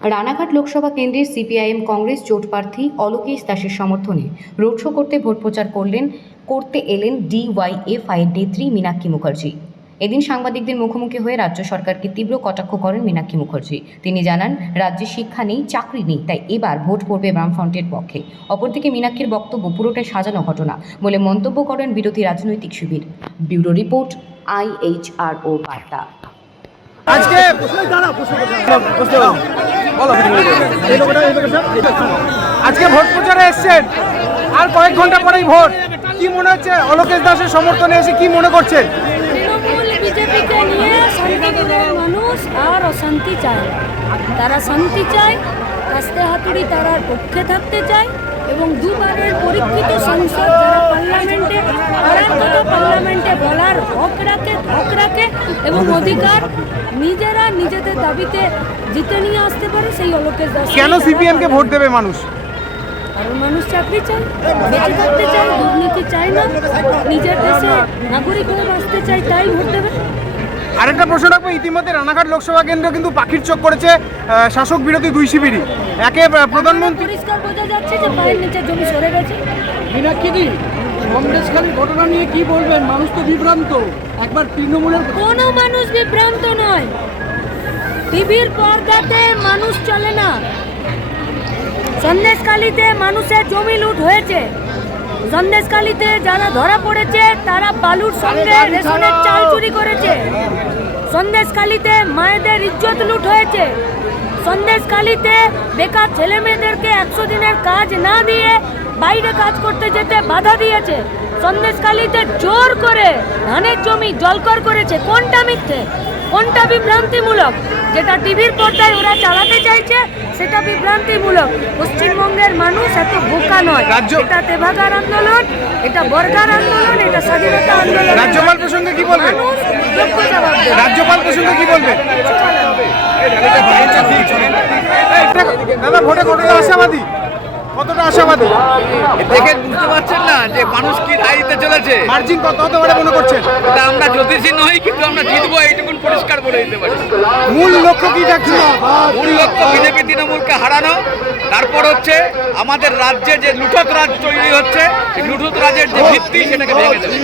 রানাঘাট লোকসভা কেন্দ্রের সিপিআইএম কংগ্রেস জোট প্রার্থী অলোকেশ দাসের সমর্থনে রোড শো করতে ভোট প্রচার করতে এলেন ডিওয়াইএফআই নেত্রী মীনাক্ষী মুখার্জি। এদিন সাংবাদিকদের মুখোমুখি হয়ে রাজ্য সরকারকে তীব্র কটাক্ষ করেন মীনাক্ষী মুখার্জি। তিনি জানান, রাজ্যে শিক্ষা নেই, চাকরি নেই, তাই এবার ভোট পড়বে বামফ্রন্টের পক্ষে। অপরদিকে মীনাক্ষীর বক্তব্য পুরোটাই সাজানো ঘটনা বলে মন্তব্য করেন বিরোধী রাজনৈতিক শিবির। ব্যুরো রিপোর্ট, IHRO বার্তা। আজকে ভোট প্রচারে এসেছেন, আর কয়েক ঘন্টা পরেই ভোট। কি মনে হচ্ছে অলোকেশ দাসের সমর্থনে এসে কি মনে করছেন? তৃণমূল বিজেপিকে নিয়ে শান্তিপুরের মানুষ আর অশান্তি চায়, তারা শান্তি চায়, কাস্তে হাতুড়ি তারার পক্ষে থাকতে চায় এবং দুবারের পরীক্ষিত সাংসদ যারা পার্লামেন্টে বলার হক রাখে এবং অধিকার নিজেরা নিজেদের দাবিতে জিতে নিয়ে আসতে পারে, সেই অলোকেশ দাস। কেন সিপিএমকে ভোট দেবে মানুষ? কারণ মানুষ চাকরি চায়, বেঁচে থাকতে চায়, দুর্নীতি চায় না, নিজের দেশে নাগরিক হয়ে বাঁচতে চায়, তাই ভোট দেবে। আরেকটা প্রশ্ন রাখবো, ইতিমধ্যে রানাঘাট লোকসভা কেন্দ্র কিন্তু পাখির চোখ করেছে শাসক বিরোধী দুই শিবিরই। একে প্রধানমন্ত্রী, পরিষ্কার বোঝা যাচ্ছে যে পায়ের নিচে জমি সরে গেছে। মীনাক্ষী, সন্দেশখালী ঘটনা নিয়ে কি বলবেন? মানুষ তো বিভ্রান্ত। একবার তৃণমূলের কোনো মানুষ বিভ্রান্ত নয়, টিভির পর্দাতে মানুষ চলে না। সন্দেশখালীতে মানুষের জমি লুট হয়েছে, সন্দেশখালীতে যারা ধরা পড়েছে তারা বালুর সঙ্গে রেশনের চাল চুরি করেছে, সন্দেশখালীতে মায়েদের ইজ্জত লুট হয়েছে, সন্দেশখালীতে বেকার ছেলে মেয়েদেরকে 100 দিনের কাজ না দিয়ে বাইরে কাজ করতে যেতে বাধা দিয়েছে, সন্দেশখালীতে জোর করে ধানের জমি জলকর করেছে। কোনটা মিথ্যে, কোনটা বিভ্রান্তিমূলক? যেটা টিভির পর্দায় ওরা চালাতে চাইছে সেটা বিভ্রান্তিমূলক। পশ্চিমবঙ্গের মানুষ এত বোকা নয়। এটা তেভাগার আন্দোলন, এটা বর্গার আন্দোলন, এটা স্বাধীনতা আন্দোলন। রাজ্যপাল প্রসঙ্গে কি বলবেন? রাজ্যপাল প্রসঙ্গে কি বলবেন? দাদা, ভোটে কতটা আশাবাদী? কতটা আশাবাদী দেখে বুঝতে পারছেন না যে মানুষ কি রায় দিতে চলেছে? মার্জিন কত হতে পারে মনে করছেন? এটা আমরা জ্যোতিষী নই, কিন্তু আমরা জিতবো এইটুকুন পরিষ্কার বলে দিতে পারি। মূল লক্ষ্য কি থাকছে? মূল লক্ষ্য বিজেপি তৃণমূলকে হারানো, তারপর হচ্ছে আমাদের রাজ্যে যে লুঠত রাজ তৈরি হচ্ছে, লুঠত রাজের যে ভিত্তি সেটাকে ভেঙে দেবে।